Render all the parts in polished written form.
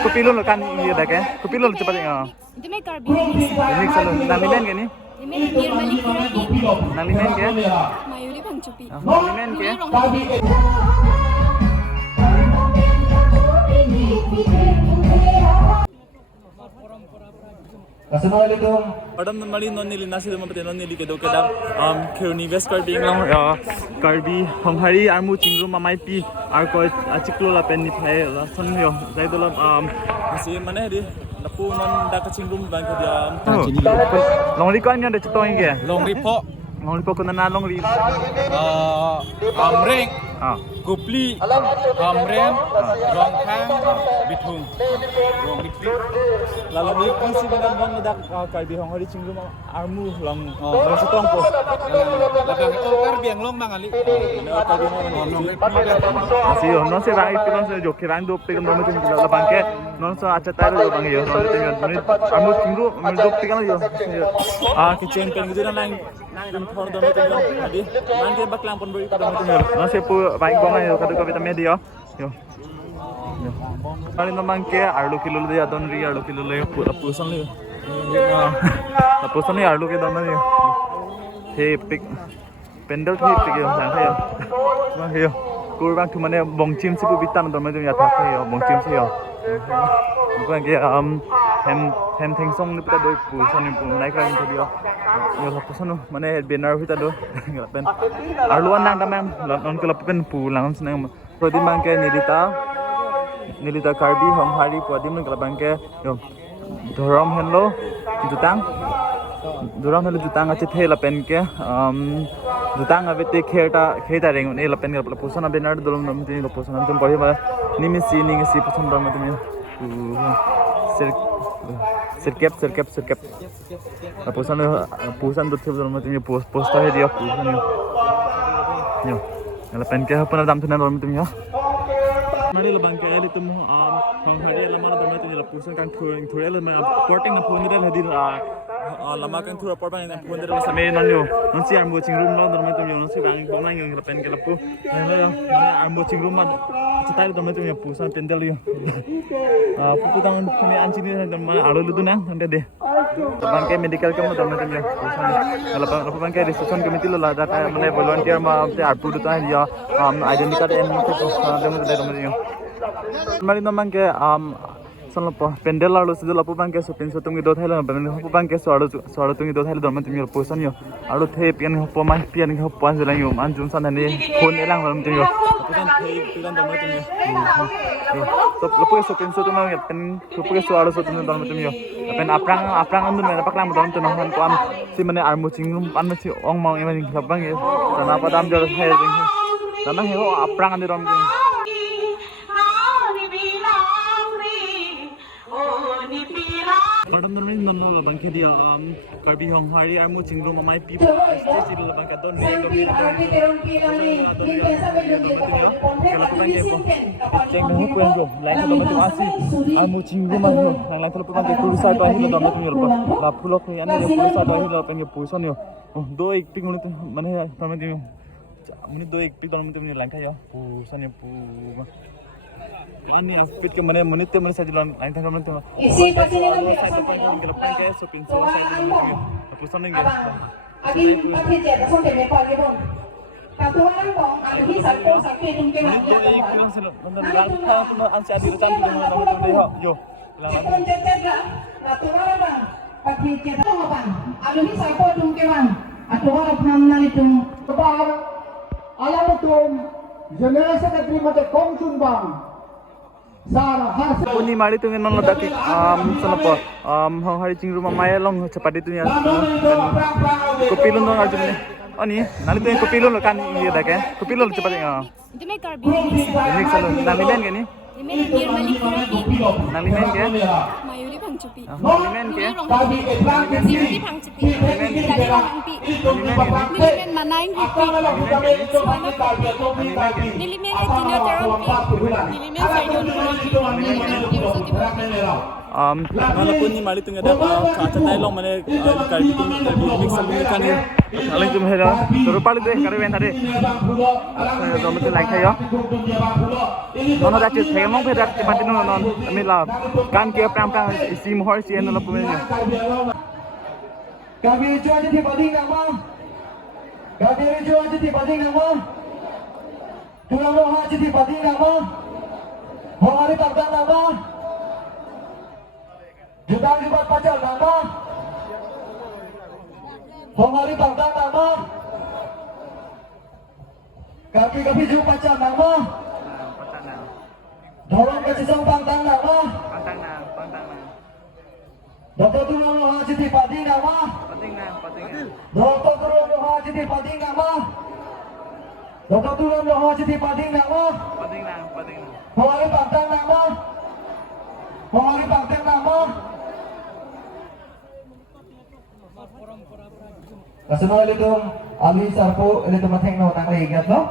Kopi lo kan iya dah kan? Kopi lo cepat ya. Itu make karbi mix Mix lo. Nalimen kan ni? Limen biar balik lagi. Nalimen kan? Mayuri bang cupi. Nalimen kan? Padam mali non nili nasi dum pate non nili ke do kedam khirni west karbi ngam karbi honghari armu chingru mamai pi ar ko achiklo la pen ni phai la son yo jai dola asi mane di napu non da ka chingrum bang ke dia longri kan nyan de chitoi ge Longri po, longri ko na longri amreng, ah kupli, amrem, rongkhang, bithung, longri pi. la longri ko si bedam bang da karbi honghari chingru armu long chitong ko Labang okar biang long mangali. Longri pi así yo no se va a ir pero se yo que van do pe no me tengo la banque no se acha tar lo banque yo no tengo amo tingru me do pe yo que chen pen gitu nang thor do me tengo adi man ke baklang pon beri pada me tengo no se pu baik bong yo kadu ka vitamin dia yo kali no banque arlo kilo de adon ri arlo kilo le pu sang le la pu sang le arlo ke don me he pick pendel thi pick yo sang yo ma yo kurang tu mana bong chim si bitan do ma ya thak yo bong chim si yo ko ke hem theng song ni pita do pu son ni pu nai ka ni yo yo la pu son mane banner hita do pen arluan nang tamam non ko la pen pu lang snang prodi mang ke nilita karbi honghari prodi mang ka bang ke yo doram hello jutang jutang ache thela pen ke jutang avete kheta reng ne la pen ga pusana benar dolom nam tin pusana tum pari ba nimisi pusan dom tum sirkep pusan do thib dolom tum posta he dia pusan yo la pen ke hapana dam thuna dolom tum yo mari la bang ke ali tum hari la mana dom tum la pusan kan thore la porting na phone dal hadir lama kan thura porba na phone dal same nan yo non si armo chingrum no dom tum yo non si bang bong na yo la pen ke la pu armo chingrum ma chitai dom tum yo pusan pendel yo pupu tangan kami anci ni dom aro lu na ande de bang ke medical ke mo dom tum yo pusan la bang ke reception committee lo la da ka mane volunteer ma te arpu du ta ya identity card en ko dom yo mari no bang ke solo po pendel alo sido lapu bang ke so pin so tungi do thailo ben lapu bang ke so aro tungi do thailo dom tum yo pusan yo aro the pian ho ma pian ho pan jela yo man jum san ne phone elang dom tum yo pusan thei pian dom tum yo so lapu so pin so tum yo pen lapu so aro so tum dom tum yo pen aprang andun me paklang dom tum han ko am si mane armu chingrum pan ma si ong mong emani labang ye sana padam jor thai ding sana he ho aprang andi dom tum padam dom ning non lo bang ke dia karbi honghari armu chingrum mamai pi stage lo bang ka don ne dom ni ceng ho pen jo lain ka dom asi armu chingrum ma ho lain thalo bang ke kursa to hi lo dom tum yo la phulo ke yan ne kursa to hi lo pen ke puson yo do ek ping mane dom tum muni do ek ping dom tum ni lain ka yo puson yo pu ani fit ke mane menit te mane sajilon lain thang dom tum isi pasine no mi sa ke lo pen ke so pin so sa dom tum yo puson nge Adi pati jet so te me pa ye bon Katu nang bong adi sakko sakke dum ke do ek ping sa lo dom gal tha tum an sa di cham tum dom tum de ho yo Ipun jet ga natural bang pati jet to bang adi sakko dum ke bang atwa pham na ni tum Bang, alam mo tum, generation na dream ate kong chun bang. Sara har Uni mari tu non la daki sanapo honghari chingru ma maya long chapati tu ya kopi lo non arjun ne ani nali tu kopi lo kan iya da ke kopi lo chapati Itu make karbi mix lo nalimen ke ni Limen biar balik lagi. nalimen ke Mayuri bang cupi. nalimen ke Simpi bang cupi. Dari orang pi. Nilimen manain hipi. Nilimen ay tinyo terong pi. Nilimen sa inyo nung pi. Nilimen yung sa tiba pi. Walaupun ni mali tengah dah cacat dialog mana kalbi mix kan ni. Kalau itu mehera, terus paling tu kerja yang tadi. Saya mesti like saya. Nono dah cakap saya mau berak cepat ini nono. Ambil kan kia pram isi mohor si nono punya. Kami cuci aja di bading nama. Kami cuci aja di bading nama. Tulang roh aja di bading nama. Hari tanggal nama. Jutaan jutaan pacar nama. Hari tanggal nama. Kaki juga pacar nama. Dorong ke sisang pantang nama. Dokter tulang roh aja di bading nama. Dokter tulang roh aja di bading nama. Dokter tulang roh aja di bading nama. Hari pantang nama. Hari pantang nama. Kasunod itu Ali Sarpo itu mateng no nang ligat lo.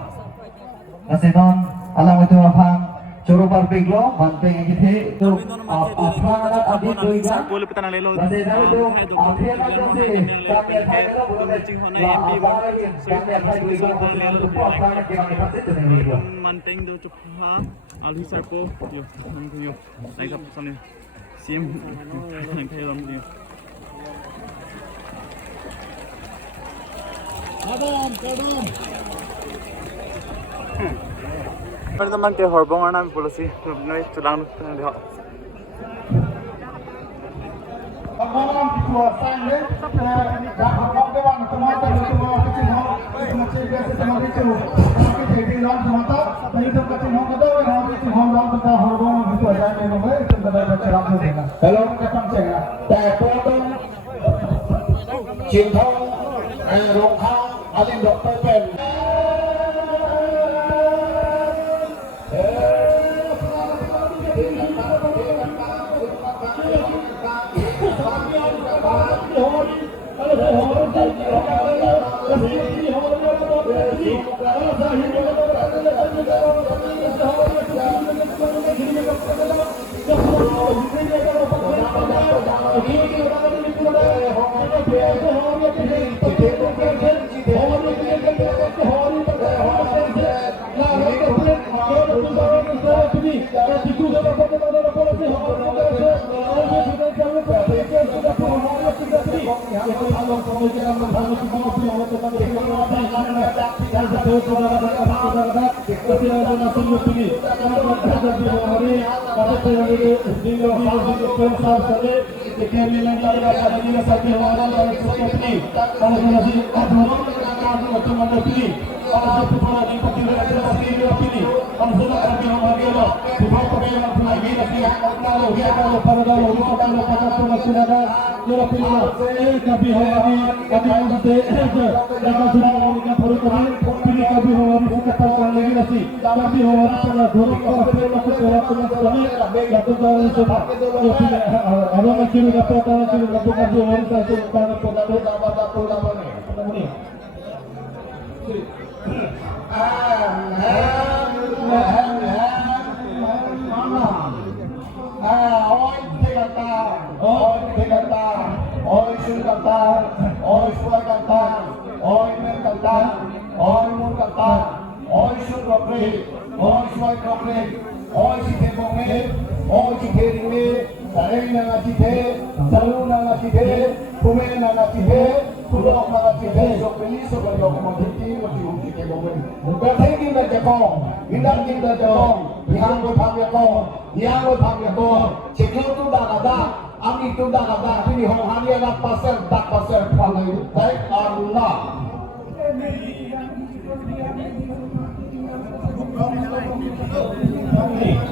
Kasi non alam itu apang curu barbiglo manteng gitu itu apang anak abis doiga. Boleh petang lelo. Kasi daw itu akhir na kasi kami ay lo boleh la abang kami ay doiga kasi ano po apang na kami kasi itu niligo. Manteng do cupha Ali Sarpo yo yo like up sana. Sim kayak ram dia. Teman-teman kayak horbongan kami polisi, naik celang lihat. Pengalaman dikuasai ya, dah habang dewan kemarin itu kecil hal, kecil biasa sama kecil, tapi jadi orang semata, itu kecil hal kita, orang kecil hal orang kita horbong itu aja ni nama, itu kita dah ceram tu ni. Kalau kita sampai na, tapi cinta, rongkang, ada dokter pen.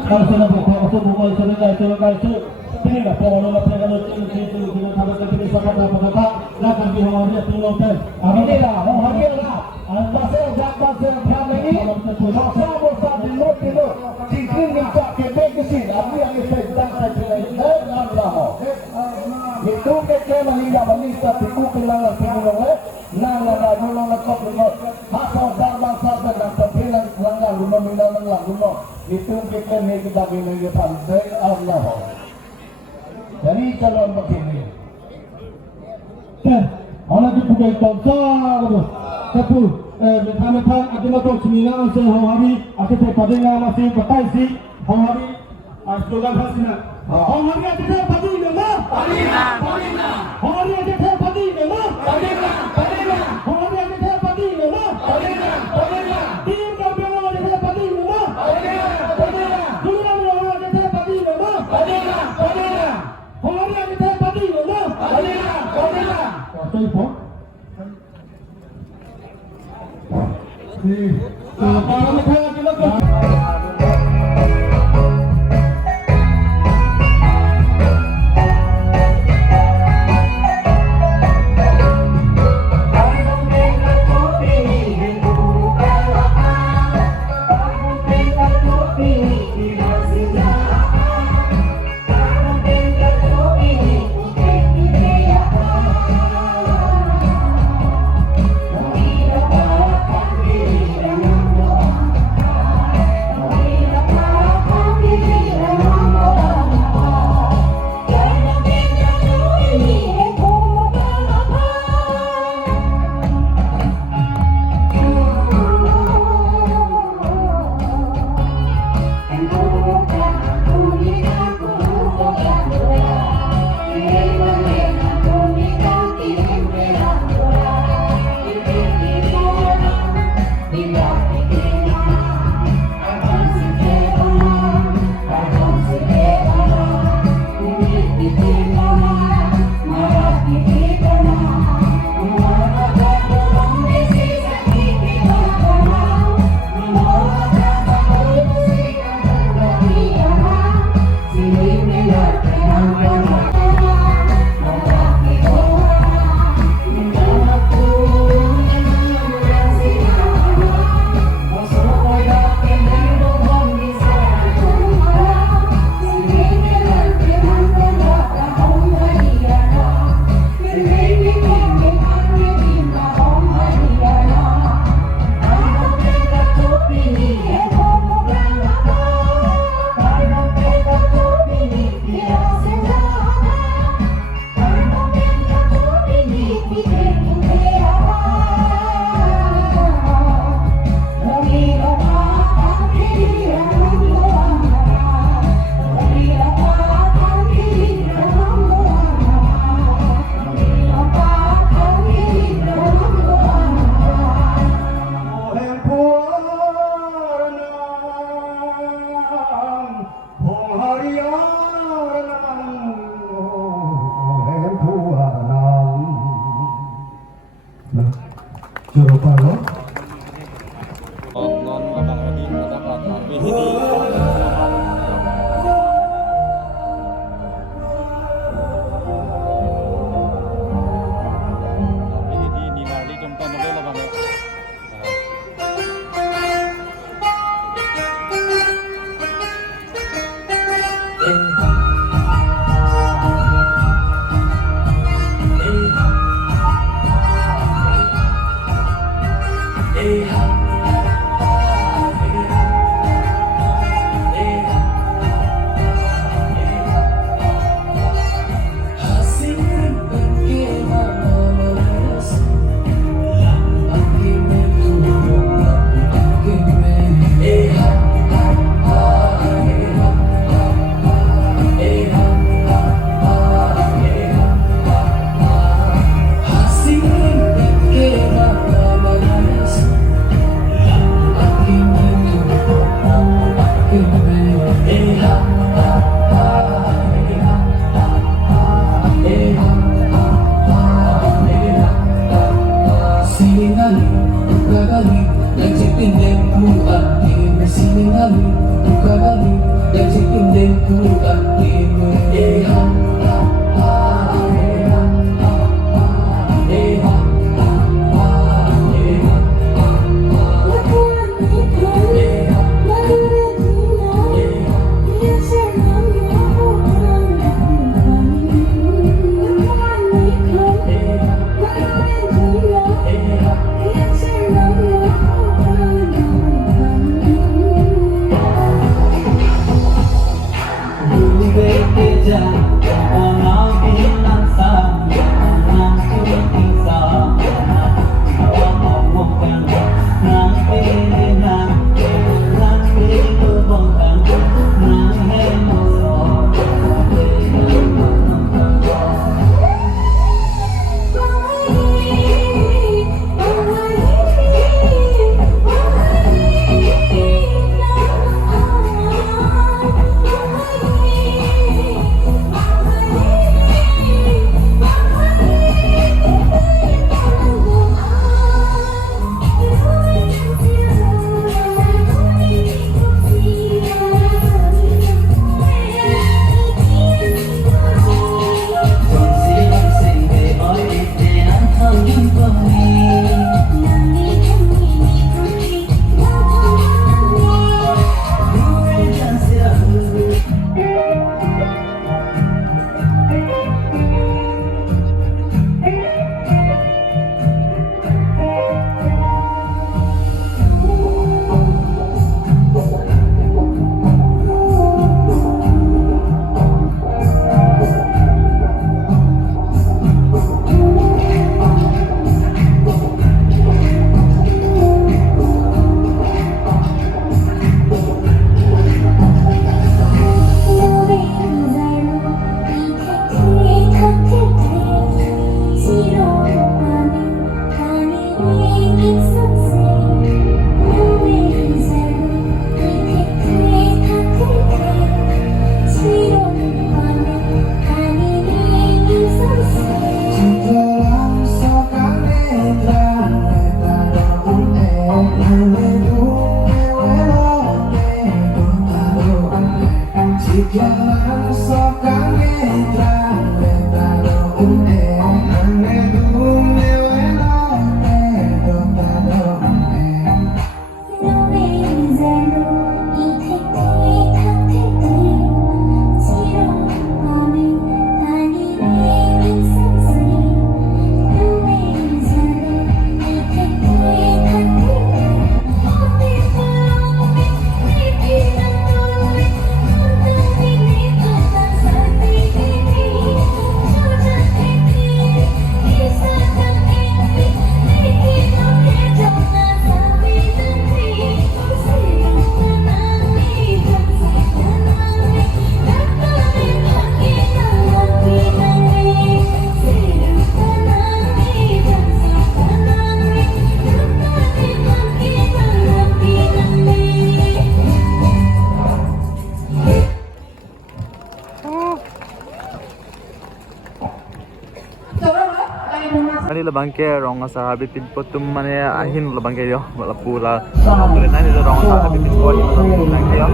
Kalau sudah buka sudah ini lah kalau nak pergi itu kita pergi sama apa nak pergi hari itu lope. Ini lah hari lah. Pasal pasal ini pasal pasal di lot itu. Cincin minta kebek sih. Aku yang sedang saya Allah. Itu kita meninggal tipu kelangan semua. Nang kok pasal pasal dan terbilang langgar rumah minang langgar rumah. Itu kita ni kita bina pantai Allah. dari calon begini. Orang itu bukan konser, tapi metang-metang akhirnya tu sembilan sehari akhirnya pada masih betul sih hari slogan khasnya. Hari akhirnya pada nama. Palina. Hari akhirnya pada nama. Palina. Hari akhirnya pada nama. Palina. Tim kampion akhirnya pada nama. Palina. Juara akhirnya pada nama. Palina. Hari akhirnya pada nama. Palina. Apa itu? Para mereka kita Beja, Ani labangke rong asa bipin potum mane ahin labangke yo bala pula boleh nani rong asa bipin ko yo labangke yo